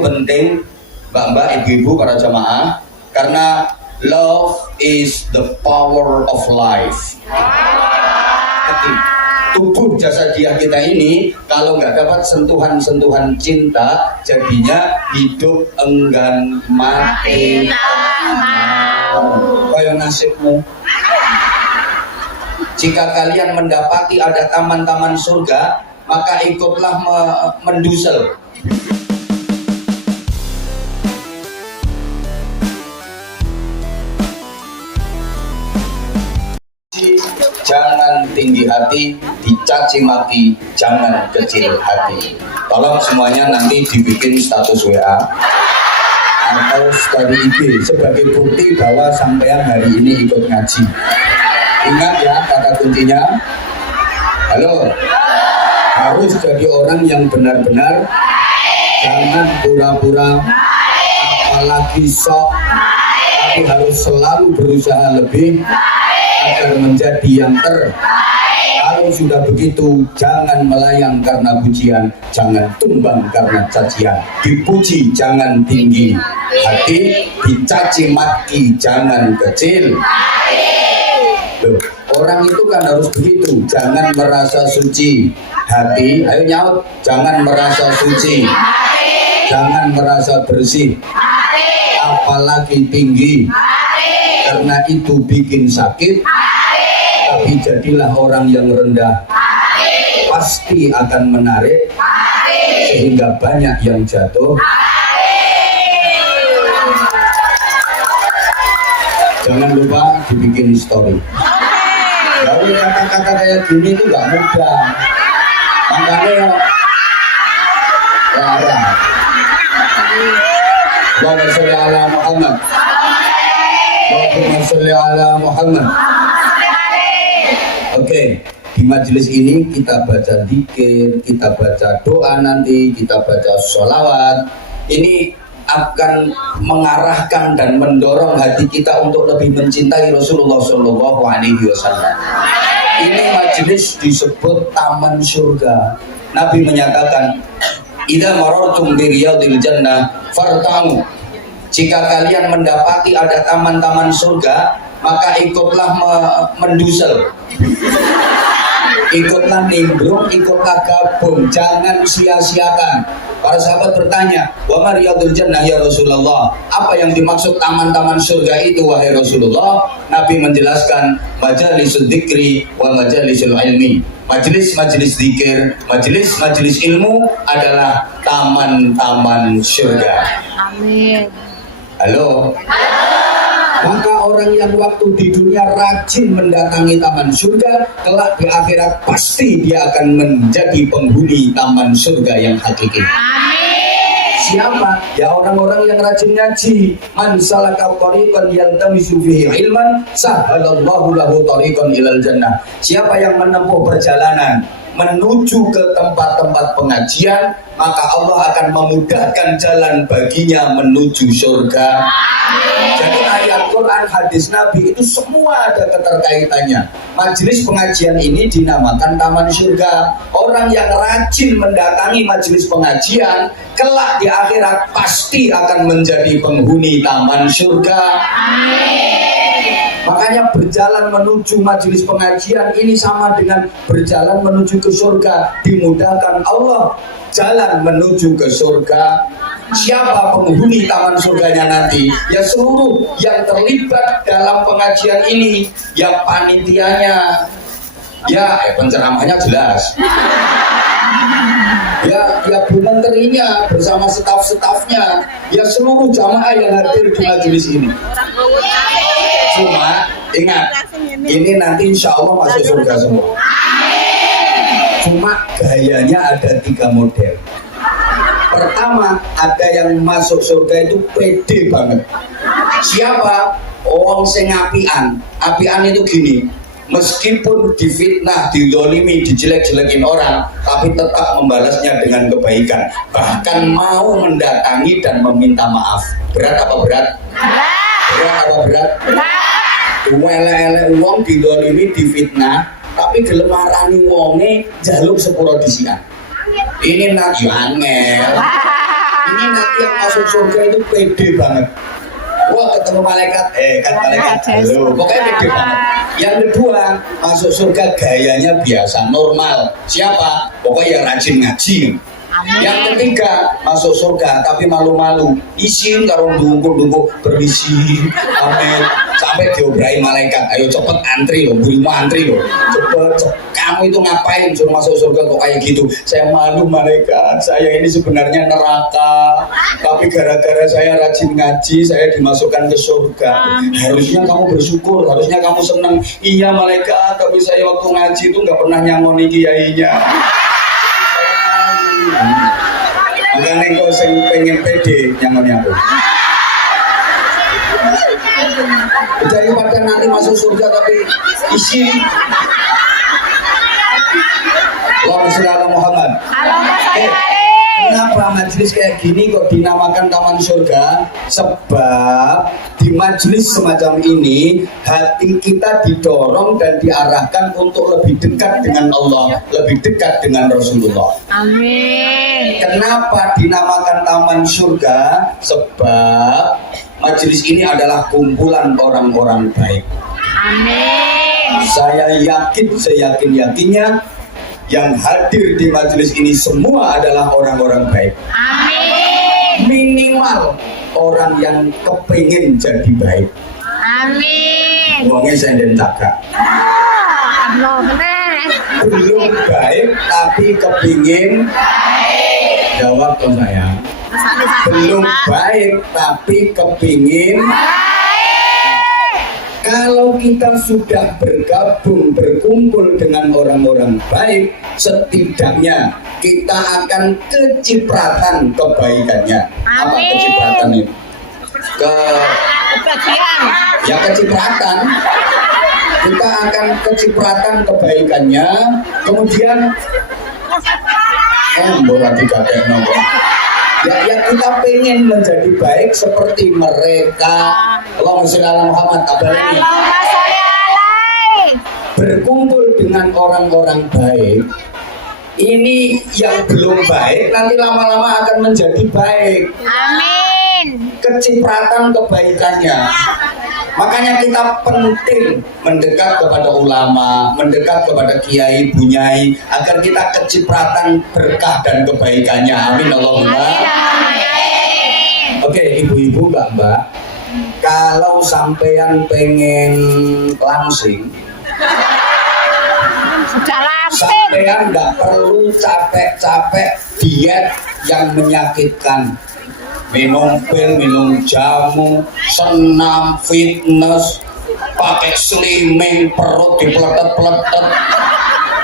Penting mbak-mbak, ibu-ibu, para jamaah, karena love is the power of life. Tubuh jasadiah kita ini kalau nggak dapat sentuhan-sentuhan cinta, jadinya hidup enggan mati. Kayak nasibmu. Jika kalian mendapati ada taman-taman surga, maka ikutlah mendusel. Jangan tinggi hati, dicaci maki, jangan kecil hati. Tolong semuanya nanti dibikin status WA atau story IG sebagai bukti bahwa sampean hari ini ikut ngaji. Ingat ya kata kuncinya. Halo, harus jadi orang yang benar-benar, jangan pura-pura, apalagi sok, tapi harus selalu berusaha lebih agar menjadi yang Kalau sudah begitu, jangan melayang karena pujian, jangan tumbang karena cacian. Dipuji jangan tinggi hati, dicaci maki jangan kecil. Loh, orang itu kan harus begitu, jangan merasa suci hati. Ayo nyaut, jangan merasa suci, jangan merasa bersih, apalagi tinggi. Karena itu bikin sakit, tapi jadilah orang yang rendah, pasti akan menarik, sehingga banyak yang jatuh. Jangan lupa dibikin story. Lalu kata-kata kayak gini itu gak mudah, makanya larang. Allahumma sholli ala Muhammad. Allahumma sholli ala Muhammad. Oke, di majelis ini kita baca dzikir, kita baca doa nanti, kita baca sholawat. Ini akan mengarahkan dan mendorong hati kita untuk lebih mencintai Rasulullah SAW. Ini majelis disebut taman surga. Nabi menyatakan, idza marartum bi riyadil jannah farta'u. Jika kalian mendapati ada taman-taman surga, maka ikutlah mendusel. Ikutlah nimbrung, ikutlah gabung, jangan sia-siakan. Para sahabat bertanya, wa ma riyadul jannah ya Rasulullah? Apa yang dimaksud taman-taman surga itu wahai Rasulullah? Nabi menjelaskan, majalisul dzikri wa majalisul ilmi. Majelis-majelis zikir, majelis-majelis ilmu adalah taman-taman surga. Amin. Halo. Maka orang yang waktu di dunia rajin mendatangi taman surga, kelak di akhirat pasti dia akan menjadi penghuni taman surga yang hakiki. Amin. Siapa? Ya orang-orang yang rajin ngaji. Man salaka tariqan yaltamisu fihi ilman, sahhalallahu lahu tariqan ilal jannah. Siapa yang menempuh perjalanan menuju ke tempat-tempat pengajian, maka Allah akan memudahkan jalan baginya menuju surga. Jadi ayat Quran, hadis Nabi itu semua ada keterkaitannya. Majelis pengajian ini dinamakan taman surga. Orang yang rajin mendatangi majelis pengajian, kelak di akhirat pasti akan menjadi penghuni taman surga. Makanya berjalan menuju majelis pengajian ini sama dengan berjalan menuju ke surga. Dimudahkan Allah jalan menuju ke surga. Siapa penghuni taman surganya nanti? Ya seluruh yang terlibat dalam pengajian ini. Ya panitianya, ya penceramahnya jelas, ya Bu Menterinya bersama staf-stafnya, ya seluruh jamaah yang hadir di majelis ini. Cuma ingat, ini nanti insya Allah masuk surga semua. Cuma gayanya ada 3 model. Pertama, ada yang masuk surga itu pede banget. Siapa? Orang sing apian. Apian itu gini, meskipun difitnah, dizalimi, dijelek-jelekin orang, tapi tetap membalasnya dengan kebaikan. Bahkan mau mendatangi dan meminta maaf. Berat apa berat? Berat apa berat? Elek-elek wong dizalimi, difitnah, tapi gelem marani wonge njaluk sepuro disian. Ini nak yo angel. Ini nanti yang masuk surga itu pede banget. Wah, ketemu malaikat, kan malaikat halo, pokoknya pede banget. Yang kedua, masuk surga gayanya biasa, normal. Siapa? Pokoknya yang rajin ngaji. Yang ketiga, masuk surga tapi malu-malu, isin karo dungkuk-dungkuk berisi. Amin. Sampai diobrahi malaikat, ayo cepet antri loh, burimu antri loh, cepet. Kamu itu ngapain suruh masuk surga kok kayak gitu? Saya malu malaikat, saya ini sebenarnya neraka, tapi gara-gara saya rajin ngaji, saya dimasukkan ke surga. Harusnya kamu bersyukur, harusnya kamu senang. Iya malaikat, tapi saya waktu ngaji itu nggak pernah nyangoni kiainya. Makanya kau pengen pede nyangoni aku. Daripada nanti masuk surga tapi isi. Allahumma sholli ala Muhammad. Kenapa majelis kayak gini kok dinamakan taman surga? Sebab di majelis semacam ini hati kita didorong dan diarahkan untuk lebih dekat dengan Allah, lebih dekat dengan Rasulullah. Amin. Kenapa dinamakan taman surga? Sebab majelis ini adalah kumpulan orang-orang baik. Amin. Saya yakin, seyakin-yakinnya yang hadir di majelis ini semua adalah orang-orang baik. Amin. Minimal orang yang kepingin jadi baik. Amin. Wongnya senden cakak. Belum baik tapi kepingin baik. Jawab dong sayang. Belum baik tapi kepingin baik. Kalau kita sudah berkumpul dengan orang-orang baik, setidaknya kita akan kecipratan kebaikannya. Amin. Apa kecipratan ini? Kebahagiaan. Ya kecipratan. Kita akan kecipratan kebaikannya. Kemudian ya kita pengen menjadi baik seperti mereka. Allahumma sholli ala Muhammad. Apalagi berkumpul dengan orang-orang baik. Ini yang belum baik nanti lama-lama akan menjadi baik. Amin. Kecipratan kebaikannya. Makanya kita penting mendekat kepada ulama, mendekat kepada kiai, bunyai, agar kita kecipratan berkah dan kebaikannya. Amin Allahumma. Oke, ibu-ibu, mbak-mbak, kalau sampean pengen langsing, sampean nggak perlu capek-capek diet yang menyakitkan. Minum pil, minum jamu, senam, fitness, pakai slimming, perut dipeletet-peletet.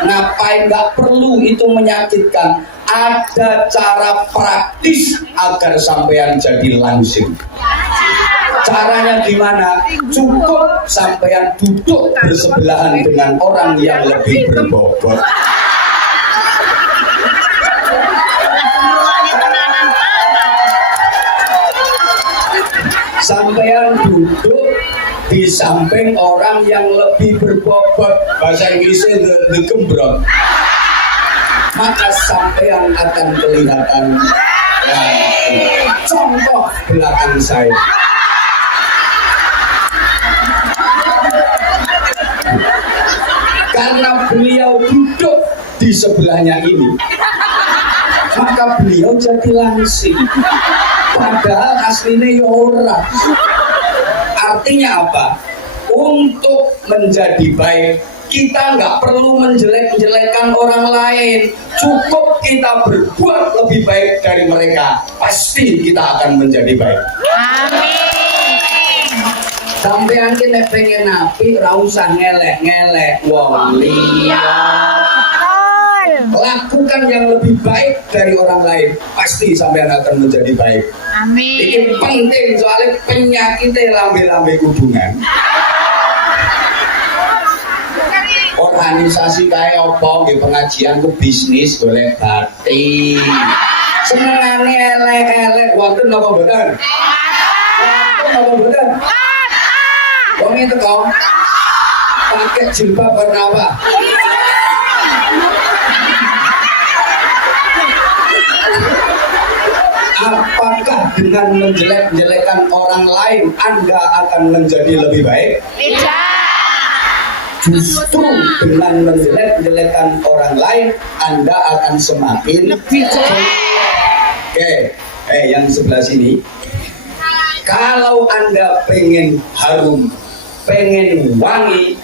Ngapain? Nggak perlu, itu menyakitkan. Ada cara praktis agar sampean jadi langsing. Caranya gimana? Cukup sampean duduk bersebelahan dengan orang yang lebih berbobot. Sampean duduk di samping orang yang lebih berbobot, bahasa Inggrisnya the gembrong, maka sampean akan kelihatan. Contoh belakang saya, karena beliau duduk di sebelahnya ini, maka beliau jadi langsing. Padahal aslinya ya ora. Artinya apa? Untuk menjadi baik, kita nggak perlu menjelek-jelekan orang lain. Cukup kita berbuat lebih baik dari mereka, pasti kita akan menjadi baik. Amin. Sampean ki nek pengen apik ora usah ngelek-ngelek wong liya. Lakukan yang lebih baik dari orang lain, pasti sampean akan menjadi baik. Amin. Ini penting soalnya penyakitnya lambe-lambe hubungan. Organisasi kayak apa? Di pengajian ku bisnis boleh batin. Senengane elek-elek, wonten napa mboten? Wonten napa mboten? Wong itu kau pakai jilbab warna apa? Apa dengan menjelek-jelekan orang lain Anda akan menjadi lebih baik? Tidak. Justru dengan menjelek-jelekan orang lain Anda akan semakin Lebih jelek. Oke, yang sebelah sini, kalau Anda pengen harum, pengen wangi,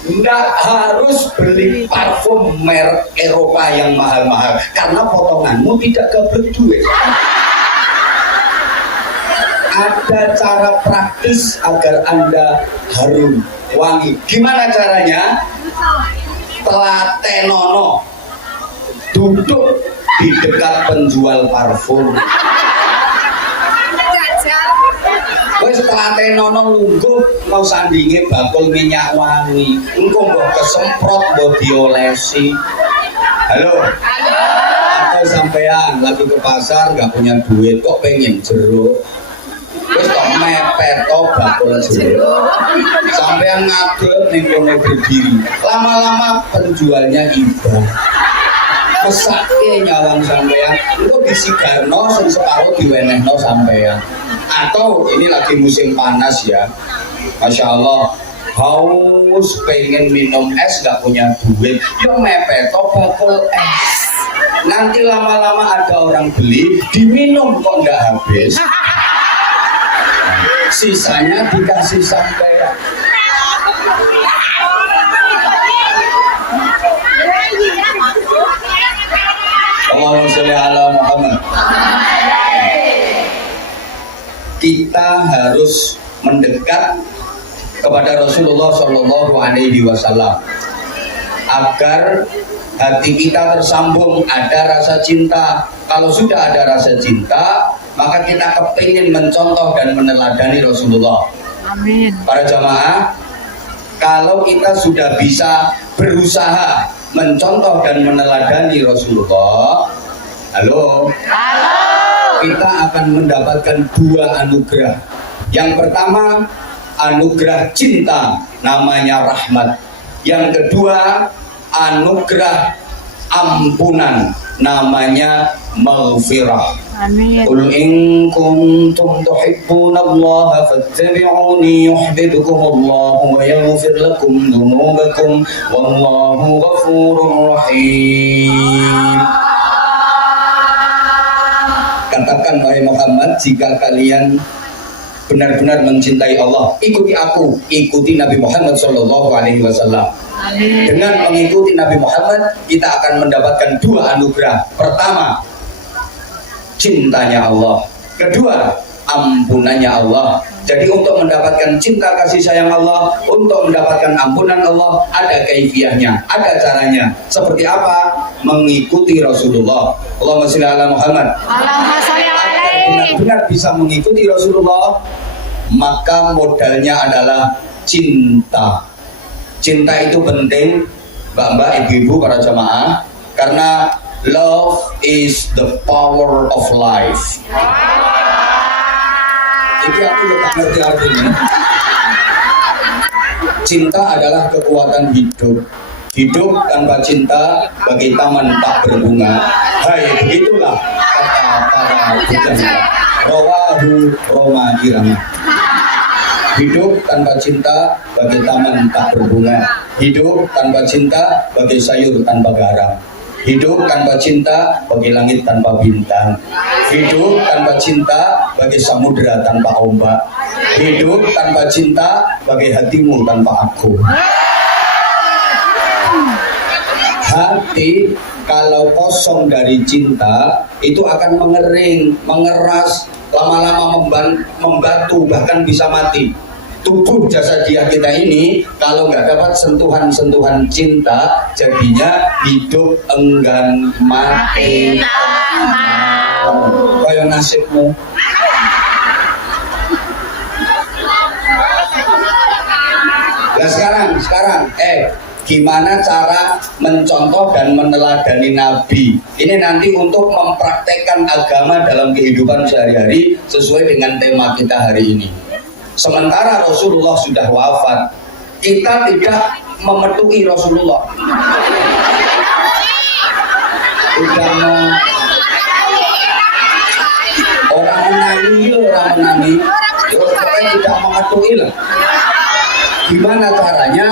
nggak harus beli parfum merek Eropa yang mahal-mahal karena potonganmu tidak kebelet duit. Ada cara praktis agar Anda harum, wangi. Gimana caranya? Telatenono, duduk di dekat penjual parfum. Wes telatenono lungguh mau sandinge bakul minyak wangi. Engko mbok kesemprot mbok diolesi. Halo. Atau sampean lagi ke pasar nggak punya duit kok pengen jeruk. Wes kok mepet to bakul jeruk. Sampean ngadeg ning kono berdiri. Lama-lama penjualnya iba. Mesake nyawang sampean, itu disigarno sing separuh diwenehno sampean. Atau ini lagi musim panas ya, Masya Allah, haus pengen minum es gak punya duit, ya mepet bakul es. Nanti lama-lama ada orang beli, diminum kok gak habis, sisanya dikasih sampean. Allahumma sholli ala Muhammad. Kita harus mendekat kepada Rasulullah Shallallahu Alaihi Wasallam agar hati kita tersambung, ada rasa cinta. Kalau sudah ada rasa cinta, maka kita kepingin mencontoh dan meneladani Rasulullah. Amin. Para jamaah, kalau kita sudah bisa berusaha mencontoh dan meneladani Rasulullah, halo, kita akan mendapatkan dua anugerah. Yang pertama, anugerah cinta, namanya rahmat. Yang kedua, anugerah ampunan, namanya maghfirah. Amin. Qul in kuntum tuhibbunallaha fattabi'uni yuhibbukumullahu wa yaghfir lakum dhunubakum wallahu ghafurur rahim. Katakan wahai Muhammad, jika kalian benar-benar mencintai Allah, ikuti aku, ikuti Nabi Muhammad Shallallahu Alaihi Wasallam. Dengan mengikuti Nabi Muhammad, kita akan mendapatkan dua anugerah. Pertama, cintanya Allah. Kedua, ampunannya Allah. Jadi untuk mendapatkan cinta kasih sayang Allah, untuk mendapatkan ampunan Allah, ada kaifiahnya, ada caranya. Seperti apa? Mengikuti Rasulullah. Allahumma sholli ala Muhammad. Allahumma sholli alaihi. Benar-benar bisa mengikuti Rasulullah, maka modalnya adalah cinta. Cinta itu penting, mbak-mbak, ibu-ibu, para jamaah, karena love is the power of life. Jadi aku tidak ngerti artinya. Cinta adalah kekuatan hidup. Hidup tanpa cinta bagi taman tak berbunga. Hai, begitulah kata para bujangga. Rawahu Roma Irama. Hidup tanpa cinta bagi taman tak berbunga. Hidup tanpa cinta bagi sayur tanpa garam. Hidup tanpa cinta bagi langit tanpa bintang. Hidup tanpa cinta bagi samudera tanpa ombak. Hidup tanpa cinta bagi hatimu tanpa aku. Hati kalau kosong dari cinta itu akan mengering, mengeras, lama-lama membatu, bahkan bisa mati. Tubuh jasadiah kita ini kalau nggak dapat sentuhan-sentuhan cinta, jadinya hidup enggan, mati kayak nasibmu. Nah sekarang gimana cara mencontoh dan meneladani Nabi? Ini nanti untuk mempraktekkan agama dalam kehidupan sehari-hari sesuai dengan tema kita hari ini. Sementara Rasulullah sudah wafat, kita tidak memetuki Rasulullah. Tidak mau orang menyanyi orang menani, pokoknya tidak mengetui lah. Gimana caranya?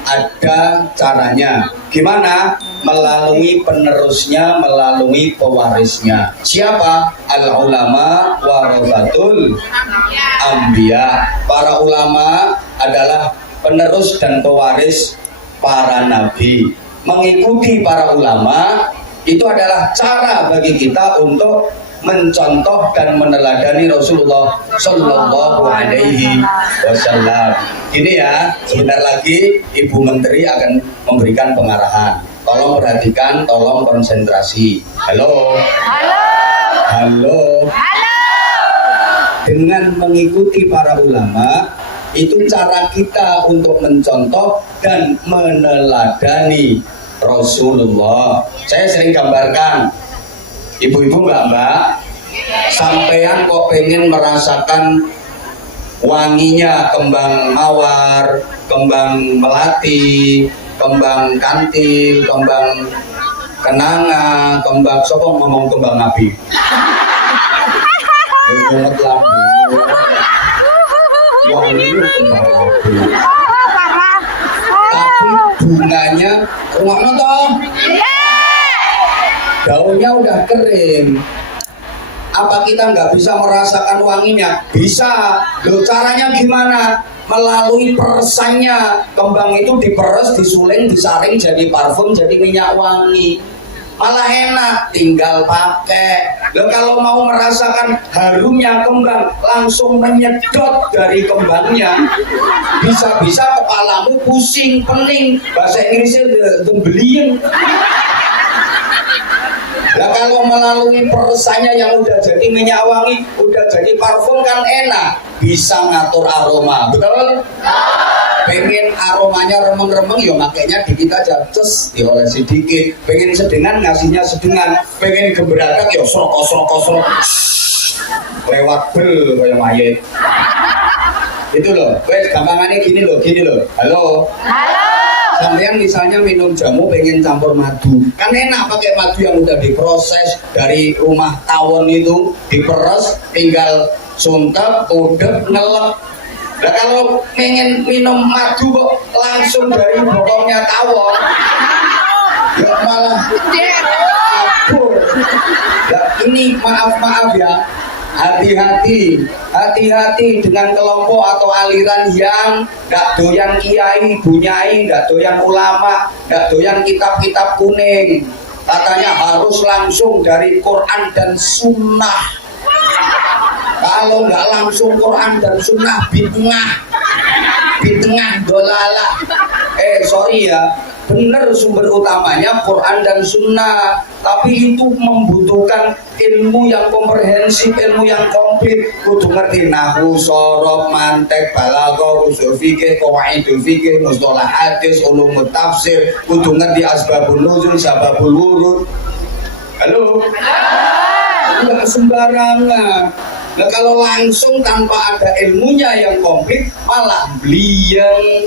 Ada caranya. Gimana? Melalui penerusnya, melalui pewarisnya. Siapa? Al-ulama warasatul anbiya. Para ulama adalah penerus dan pewaris para nabi. Mengikuti para ulama itu adalah cara bagi kita untuk mencontoh dan meneladani Rasulullah Shallallahu Alaihi Wasallam. Gini ya, sebentar lagi Ibu Menteri akan memberikan pengarahan. Tolong perhatikan, tolong konsentrasi. Halo. Halo. Halo. Halo. Dengan mengikuti para ulama, itu cara kita untuk mencontoh dan meneladani Rasulullah. Saya sering gambarkan, ibu-ibu mbak, sampean kok pengen merasakan wanginya kembang mawar, kembang melati, kembang kantil, kembang kenanga, kembang sopong ngomong kembang nabi. Banget lah, wanginya kembang nabi. Tapi bunganya rumahnya toh, daunnya udah kering. Apa kita nggak bisa merasakan wanginya? Bisa. Loh, caranya gimana? Melalui peresannya. Kembang itu diperes, disuling, disaring jadi parfum, jadi minyak wangi. Malah enak, tinggal pakai. Loh, kalau mau merasakan harumnya kembang, langsung menyedot dari kembangnya. Bisa-bisa kepalamu pusing, pening. Bahasa Inggrisnya gembelien. Nah, kalau melalui peresannya yang udah jadi minyak wangi, udah jadi parfum kan enak, bisa ngatur aroma, betul? Pengen aromanya remeng-remeng, ya makanya dikit aja, cus, diolesi dikit. Pengen sedengan, ngasihnya sedengan. Pengen gebrakan, ya serok-serok, lewat bel kayak mayat. Itu loh, wes gampangannya gini loh. Halo. Halo. Sampean misalnya minum jamu pengen campur madu, kan enak pakai madu yang udah diproses dari rumah tawon itu, diperes, tinggal suntek, udep, ngelep. Nah kalau pengen minum madu kok langsung dari bokongnya tawon, ya malah abur. Nah, ini maaf ya, hati-hati dengan kelompok atau aliran yang gak doyan kiai, bunyai, gak doyan ulama, gak doyan kitab-kitab kuning. Katanya harus langsung dari Quran dan Sunnah. Kalau nggak langsung Quran dan Sunnah, bid'ah dolalah. Sorry ya, benar sumber utamanya Quran dan Sunnah, tapi itu membutuhkan ilmu yang komprehensif, ilmu yang komplit. Kudu ngerti nahwu, shorof, mantek, balaghah, ushul fikih, qawaidul fikih, mustalah hadis, ulumut tafsir. Kudu ngerti asbabun nuzul, sababul wurud. Halo? Enggak sembarangan. Nah kalau langsung tanpa ada ilmunya yang komplit, malah beliau.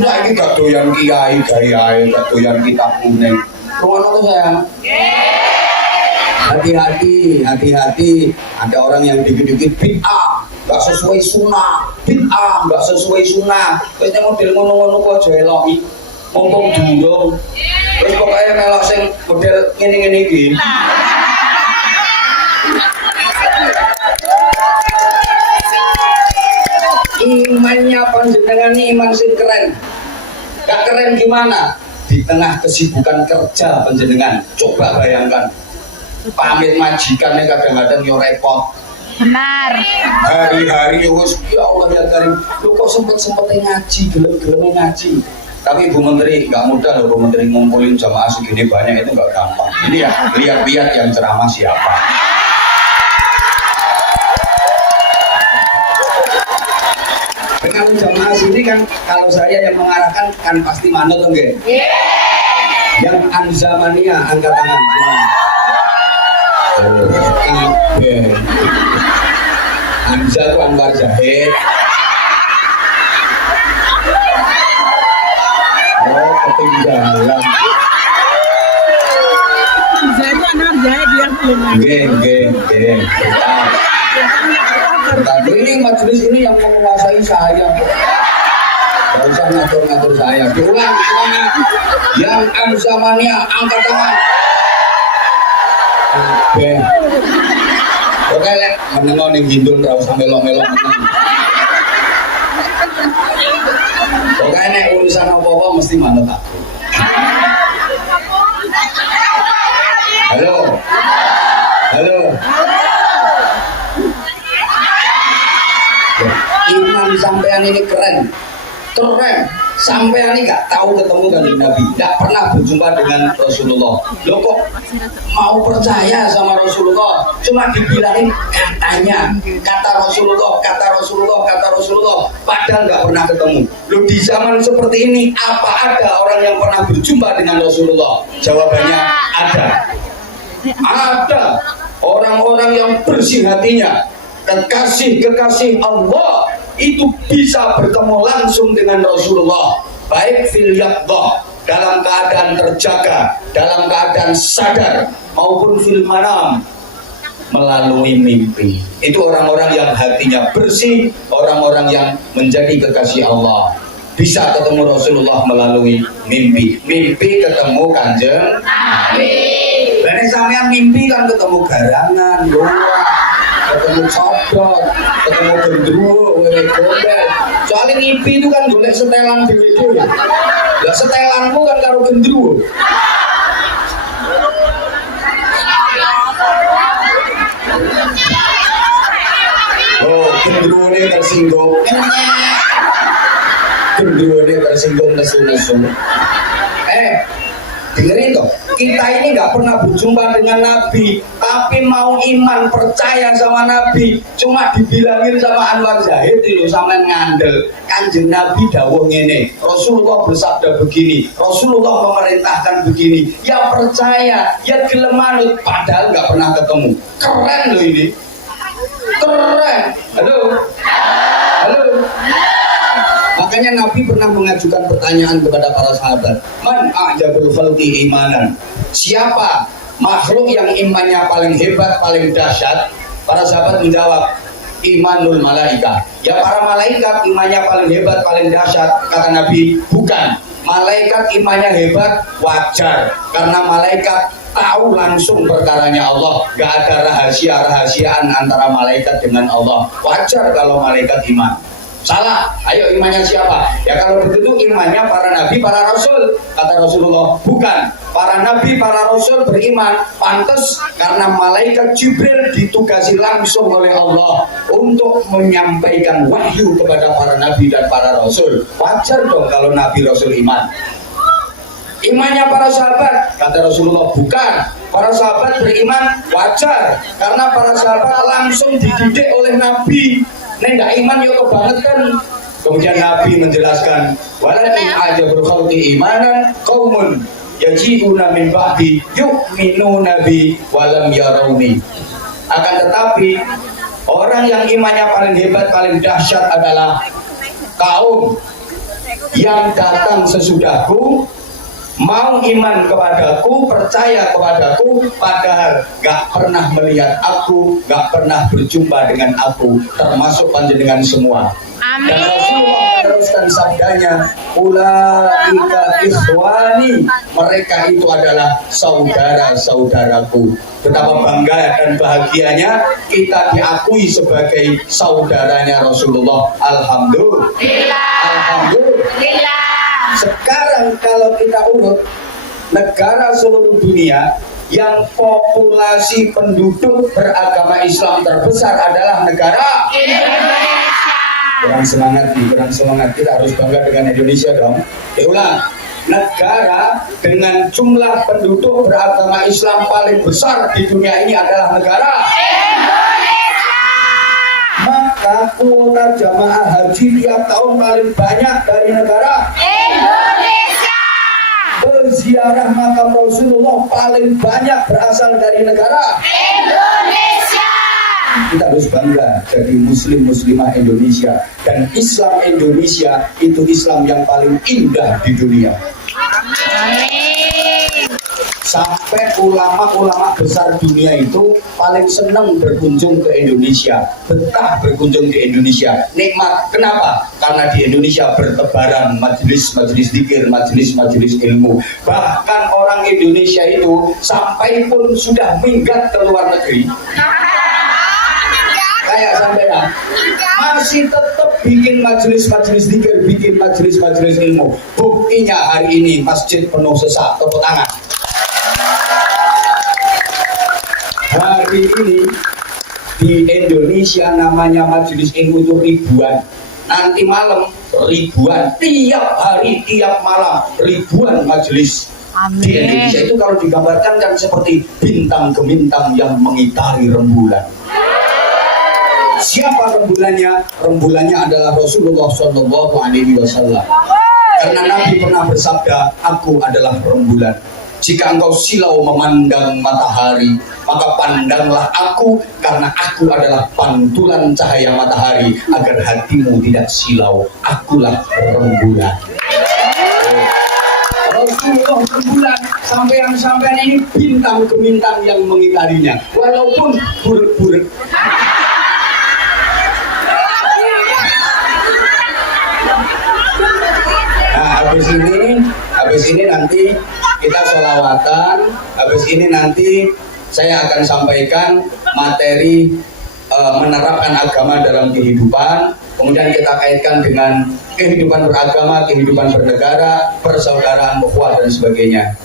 Nah ini gak doyan kiai, gak doyan kitab kuning. Rumah itu sayang. Hati-hati. Ada orang yang dikit-dikit bid'ah, gak sesuai sunnah. Terus model ngono-ngono kok aja eloki. Mumpung durung. Terus pokoknya melok sing model ngene-ngene iki. Imannya panjenengan ini iman sing keren. Gak keren gimana? Di tengah kesibukan kerja panjenengan, coba bayangkan pamit majikannya kadang-kadang yo repot. Benar. Hari-hari wis ya Allah ya Karim, lu kok sempet-sempetnya ngaji, gelem-gelem ngaji. Tapi Ibu Menteri nggak mudah loh, Ibu Menteri ngumpulin jamaah segini banyak itu nggak gampang. Ini ya lihat-lihat yang ceramah siapa. Kalau jamaah sini kan, kalau saya yang mengarahkan kan pasti manut enggak? Yang Anzamania angkat tangan. Anza itu Anwar Zahid. Oh, ketinggalan. Anza itu Anwar Zahid yang belum. Geng. saya. Gak usah ngatur-ngatur saya. Diulang semuanya. Yang M zamannya angkat tangan. Oke. Oke lek menengo ning hindul ra usah melo-melo. Oke nek urusan apa-apa mesti manut aku. Halo. Halo. Iman sampean ini keren. Keren. Sampean ini gak tahu ketemu dengan Nabi, gak pernah berjumpa dengan Rasulullah. Loh kok mau percaya sama Rasulullah? Cuma dibilangin katanya, kata Rasulullah, kata Rasulullah, kata Rasulullah, padahal gak pernah ketemu. Loh di zaman seperti ini, apa ada orang yang pernah berjumpa dengan Rasulullah? Jawabannya ada. Ada orang-orang yang bersih hatinya, kekasih-kekasih Allah itu bisa bertemu langsung dengan Rasulullah, baik fil yaqdah, dalam keadaan terjaga, dalam keadaan sadar, maupun fil manam, melalui mimpi. Itu orang-orang yang hatinya bersih, orang-orang yang menjadi kekasih Allah, bisa ketemu Rasulullah melalui mimpi. Mimpi ketemu Kanjeng Nabi. Dan sampean mimpi kan ketemu garangan, ketemu codot, ketemu gendruwo, wewe gombel. Soalnya mimpi itu kan golek setelan dhewe-dhewe. Lah setelanmu kan karo gendruwo. Oh, gendruwo ini tersinggung. Gendruwo ini tersinggung nesu-nesu. Dengerin toh, kita ini nggak pernah berjumpa dengan Nabi, tapi mau iman percaya sama Nabi, cuma dibilangin sama Anwar Zahid itu sama ngandel. Kanjeng Nabi dawuh ngene, Rasulullah bersabda begini, Rasulullah memerintahkan begini. Ya percaya, ya gelem manut, padahal nggak pernah ketemu. Keren loh ini, keren. Halo, halo. Makanya Nabi pernah mengajukan pertanyaan kepada para sahabat, man a'jabul khalqi imanan, siapa makhluk yang imannya paling hebat, paling dahsyat? Para sahabat menjawab, imanul malaika. Ya para malaikat imannya paling hebat, paling dahsyat. Kata Nabi, bukan. Malaikat imannya hebat wajar, karena malaikat tahu langsung perkaranya Allah. Gak ada rahasia-rahasiaan antara malaikat dengan Allah. Wajar kalau malaikat iman. Salah, ayo imannya siapa? Ya kalau begitu imannya para nabi, para rasul. Kata Rasulullah, bukan. Para nabi, para rasul beriman. Pantas karena malaikat Jibril ditugasi langsung oleh Allah untuk menyampaikan wahyu kepada para nabi dan para rasul. Wajar dong kalau nabi rasul iman. Imannya para sahabat, kata Rasulullah, bukan. Para sahabat beriman wajar karena para sahabat langsung dididik oleh nabi. Nggak iman ya kebangetan. Kemudian Nabi menjelaskan, walakin ajabul khalqi imanan qaumun yaji'una min ba'di yu'minuna bi walam yarawni. Akan tetapi orang yang imannya paling hebat, paling dahsyat adalah kaum yang datang sesudahku, mau iman kepadaku, percaya kepadaku, padahal gak pernah melihat aku, gak pernah berjumpa dengan aku, termasuk panjenengan semua. Amin. Dan Rasulullah meneruskan sabdanya, ulaika ikhwani, mereka itu adalah saudara-saudaraku. Betapa bangga dan bahagianya kita diakui sebagai saudaranya Rasulullah. Alhamdulillah. Alhamdulillah. Sekarang kalau kita urut negara seluruh dunia yang populasi penduduk beragama Islam terbesar adalah negara Indonesia. Kurang semangat nih, kurang semangat. Kita harus bangga dengan Indonesia dong. Diulang, negara dengan jumlah penduduk beragama Islam paling besar di dunia ini adalah negara Indonesia. Maka kuota jamaah haji tiap tahun paling banyak dari negara Indonesia. Berziarah makam Rasulullah paling banyak berasal dari negara Indonesia. Kita harus bangga jadi muslim-muslimah Indonesia. Dan Islam Indonesia itu Islam yang paling indah di dunia. Amin. Sampai ulama-ulama besar dunia itu paling senang berkunjung ke Indonesia, betah berkunjung ke Indonesia, nikmat. Kenapa? Karena di Indonesia bertebaran majelis-majelis zikir, majelis-majelis ilmu. Bahkan orang Indonesia itu sampai pun sudah minggat ke luar negeri, kayak sampean masih tetap bikin majelis-majelis zikir, bikin majelis-majelis ilmu. Buktinya hari ini masjid penuh sesak, tepuk tangan. Hari ini di Indonesia namanya majelis ilmu itu ribuan. Nanti malam ribuan, tiap hari, tiap malam ribuan majelis. Amin. Di Indonesia itu kalau digambarkan kan seperti bintang gemintang yang mengitari rembulan. Siapa rembulannya? Rembulannya adalah Rasulullah Shallallahu Alaihi Wasallam. Karena Nabi pernah bersabda, aku adalah rembulan. Jika engkau silau memandang matahari, maka pandanglah aku, karena aku adalah pantulan cahaya matahari, agar hatimu tidak silau. Akulah rembulan. Rasulullah rembulan, sampean ini bintang gemintang yang mengitarinya, walaupun buruk-buruk. Nah, habis ini nanti kita sholawatan. Habis ini nanti saya akan sampaikan materi menerapkan agama dalam kehidupan. Kemudian kita kaitkan dengan kehidupan beragama, kehidupan bernegara, persaudaraan, ukhuwah dan sebagainya.